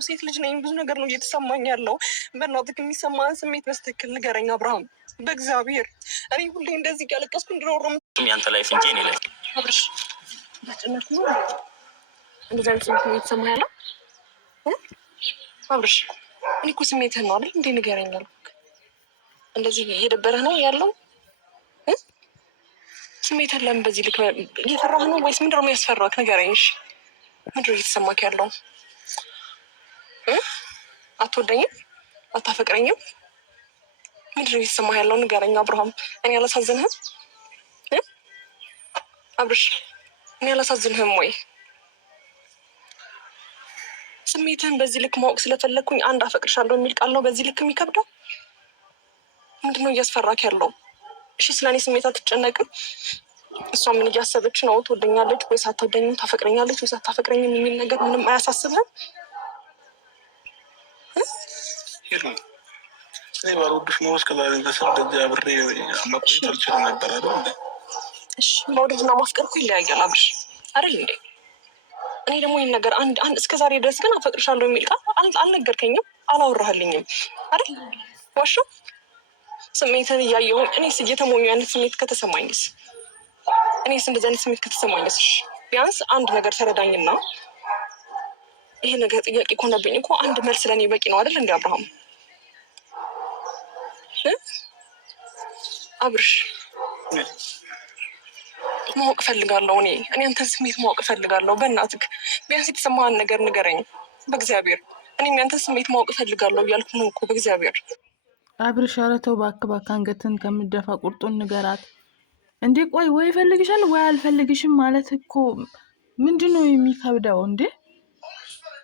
ሴት ልጅ ነኝ። ብዙ ነገር ነው እየተሰማኝ ያለው። በእናትህ የሚሰማህን ስሜት በስትክክል ንገረኝ አብርሃም፣ በእግዚአብሔር። እኔ ሁሌ እንደዚህ እያለቀስኩ እንድኖር ያንተ ላይፍ እንጂ እኔ ላይፍ አብርሽ በጭነት ነው እንደዚህ አይነት ስሜት እየተሰማህ ያለው አብርሽ። እኔ እኮ ስሜትህን ነው አይደል እንዴ ንገረኝ አልኩህ። እንደዚህ እየደበረህ ነው ያለው ስሜትህን ለምን በዚህ ልክ እየፈራህ ነው ወይስ ምንድን ነው የሚያስፈራህ? ንገረኝ እሺ። ምንድን ነው እየተሰማህ ያለው? አትወደኝም? አታፈቅረኝም? ምንድን ነው እየተሰማህ ያለው? ንገረኝ አብርሃም። እኔ አላሳዝንህም አብርሽ? እኔ አላሳዝንህም ወይ? ስሜትህን በዚህ ልክ ማወቅ ስለፈለግኩኝ አንድ አፈቅርሻለሁ የሚል ቃል ነው በዚህ ልክ የሚከብደው? ምንድን ነው እያስፈራክ ያለው? እሺ ስለ እኔ ስሜት አትጨነቅም? እሷ ምን እያሰበች ነው? ትወደኛለች ወይስ አትወደኝም? ታፈቅረኛለች ወይስ አታፈቅረኝም የሚል ነገር ምንም አያሳስብህም? እኔ ባልወድሽ ኖሮ እስከዛሬ ድረስ እንደዚህ አብሬ መቆየት አልችልም ነበር አይደል? እሺ መውደድና ማፍቀር እኮ ይለያያል አብርሽ አይደል እንዴ? እኔ ደግሞ ይህን ነገር አንድ እስከዛሬ ድረስ ግን አፈቅርሻለሁ የሚል ቃል አልነገርከኝም፣ አላወራህልኝም አይደል? ዋሾ ስሜትን እያየሁኝ እኔስ እየተሞኙ አይነት ስሜት ከተሰማኝስ? እኔስ እንደዚህ አይነት ስሜት ከተሰማኝስ? ቢያንስ አንድ ነገር ተረዳኝና ይሄ ነገር ጥያቄ ከሆነብኝ እኮ አንድ መልስ ለእኔ በቂ ነው አይደል እንዲ አብርሃም? አብርሽ ማወቅ እፈልጋለሁ። እኔ አንተን ስሜት ማወቅ እፈልጋለሁ። በእናትህ ቢያንስ የተሰማህን ነገር ንገረኝ በእግዚአብሔር። እኔም ያንተን ስሜት ማወቅ እፈልጋለሁ እያልኩ ነው እኮ በእግዚአብሔር። አብርሽ ኧረ ተው እባክህ አንገትን ከምደፋ ቁርጡን ንገራት እንዴ። ቆይ ወይ ፈልግሻል ወይ አልፈልግሽም ማለት እኮ ምንድን ነው የሚከብደው እንዴ?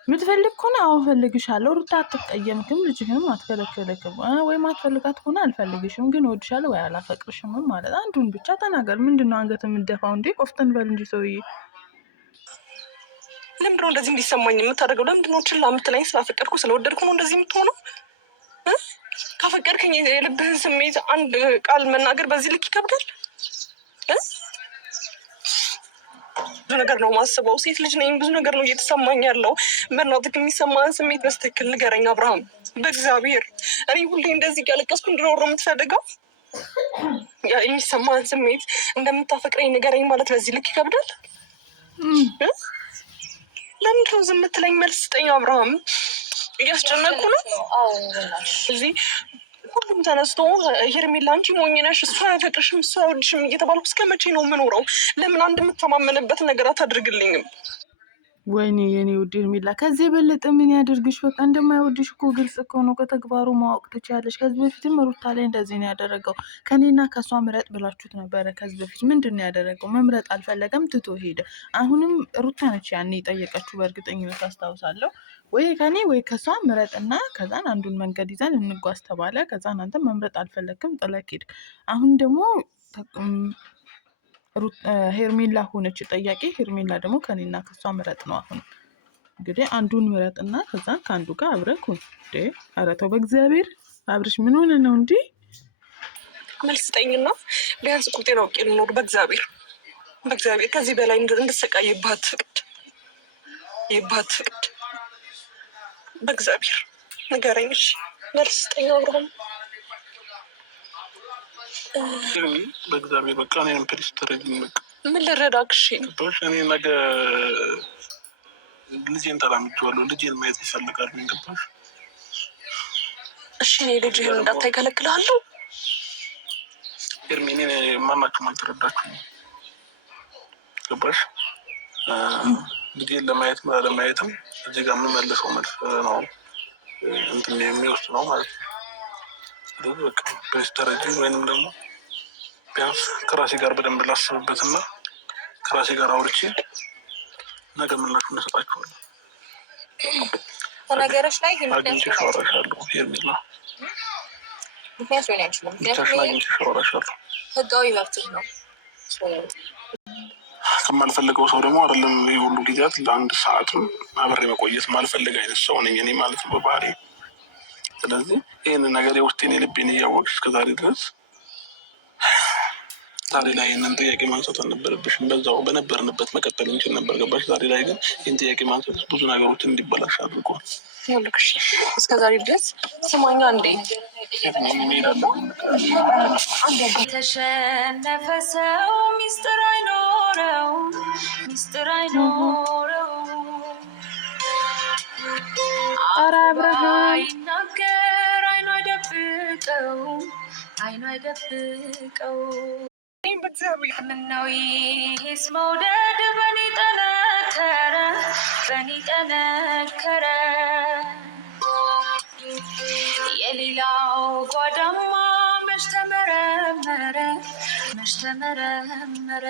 የምትፈልግ ከሆነ አሁን ፈልግሻለሁ፣ ሩታ አትቀየምክም፣ ልጅህንም አትከለክልክም። ወይም አትፈልጋት ከሆነ አልፈልግሽም፣ ግን እወድሻለሁ ወይ አላፈቅርሽም ማለት አንዱን ብቻ ተናገር። ምንድነው አንገት የምትደፋው እንዴ? ቆፍጠን በል እንጂ ሰውዬ። ለምንድን ነው እንደዚህ እንዲሰማኝ የምታደርገው? ለምንድን ነው ችላ የምትለኝ? ስላፈቀድኩ ስለወደድኩ ነው እንደዚህ የምትሆነው? ካፈቀድከኝ የልብህን ስሜት አንድ ቃል መናገር በዚህ ልክ ይከብዳል? ብዙ ነገር ነው ማስበው። ሴት ልጅ ነኝ። ብዙ ነገር ነው እየተሰማኝ ያለው። በእናትህ የሚሰማህን ስሜት በስትክክል ንገረኝ አብርሃም፣ በእግዚአብሔር። እኔ ሁሌ እንደዚህ እያለቀስኩ እንድኖር ነው የምትፈልገው? የሚሰማህን ስሜት እንደምታፈቅረኝ ንገረኝ ማለት በዚህ ልክ ይከብዳል? ለምንድን ነው ዝም የምትለኝ? መልስ ስጠኝ አብርሃም። እያስጨነቁ ነው እዚህ ሁሉም ተነስቶ ሄርሜላ አንቺ ሞኝ ነሽ፣ እሷ አያፈቅርሽም፣ እሷ አይወድሽም እየተባልኩ እስከ መቼ ነው የምኖረው? ለምን አንድ የምተማመንበት ነገር አታደርግልኝም? ወይኔ የኔ ውድ ሄርሜላ፣ ከዚህ የበለጠ ምን ያደርግሽ? በቃ እንደማይወድሽ እኮ ግልጽ እኮ ነው። ከተግባሩ ማወቅ ትችያለሽ። ከዚህ በፊትም ሩታ ላይ እንደዚህ ነው ያደረገው። ከኔና ከእሷ ምረጥ ብላችሁት ነበረ። ከዚህ በፊት ምንድን ነው ያደረገው? መምረጥ አልፈለገም፣ ትቶ ሄደ። አሁንም ሩታ ነች ያኔ የጠየቀችው፣ በእርግጠኝነት አስታውሳለሁ። ወይ ከኔ ወይ ከሷ ምረጥና ከዛን አንዱን መንገድ ይዘን እንጓዝ ተባለ። ከዛን አንተ መምረጥ አልፈለግክም፣ ጥለህ ሄድክ። አሁን ደግሞ ሄርሜላ ሆነች ጠያቂ። ሄርሜላ ደግሞ ከኔና ከሷ ምረጥ ነው። አሁን እንግዲህ አንዱን ምረጥና ከዛን ከአንዱ ጋር አብረህ ሁን። ኧረ ተው በእግዚአብሔር አብርሽ፣ ምን ሆነ ነው እንዴ? መልስ ስጠኝና ቢያንስ ቁጤን አውቄ ልኖር። በእግዚአብሔር ከዚህ በላይ እንድትሰቃይ ይባት ፍቅድ በእግዚአብሔር ንገረኝ እሺ። መልስ ስጠኝ አብርሃም። በእግዚአብሔር በቃ እኔንም ፕሊስ ተረጅኝ። በቃ ምን ልረዳክ? እሺ እኔ ነገ ልጄን ተላምጄዋለሁ። ልጄን ማየት ይፈልጋሉ። ገባሽ? እሺ እኔ ልጅህን እንዳታይ ከለክልሃለሁ። ሄርሜላ ማናችሁም አልተረዳችሁም። ገባሽ? ልጄን ለማየትም ላለማየትም እዚህ ጋር የምመልሰው መልስ ነው እንትን የሚወስድ ነው ማለት ነው። ስለዚህ በቃ ፕሊስ ተረጅኝ፣ ወይንም ደግሞ ቢያንስ ከራሴ ጋር በደንብ ላስብበትና ከራሴ ጋር አውርቼ ነገ ምላሹ እንደሰጣችኋለሁ። ነገሮች ላይ አግኝቼሽ አወራሻለሁ ሄርሜላ። ምክንያቱም አይችልም ብቻሽን አግኝቼሽ አወራሻለሁ። ህጋዊ መብትህ ነው። ከማልፈልገው ሰው ደግሞ አይደለም የሁሉ ጊዜያት ለአንድ ሰዓትም አብሬ መቆየት ማልፈልግ አይነት ሰው ነኝ እኔ ማለት ነው በባህሪ። ስለዚህ ይህንን ነገር የውስጤን የልቤን እያወቅሽ እስከዛሬ ድረስ ዛሬ ላይ ይህንን ጥያቄ ማንሳት አልነበረብሽም። በዛው በነበርንበት መቀጠል እንችል ነበር። ገባሽ? ዛሬ ላይ ግን ይህን ጥያቄ ማንሳት ብዙ ነገሮችን እንዲበላሽ አድርጓል። ይኸውልሽ እስከ ዛሬ ድረስ ስማኛ እንዴ የተሸነፈ ሰው ሚስጥር አይኖረው ሚስጥር አይኖረው ኧረ አብርሃም ይናገር አይኗ አይደብቀው አይኗ አይደብቀው ምነው ይሄስ መውደድ በኔ ጠነከረ በኔ ጠነከረ የሌላው ጓዳማ መች ተመረመረ መች ተመረመረ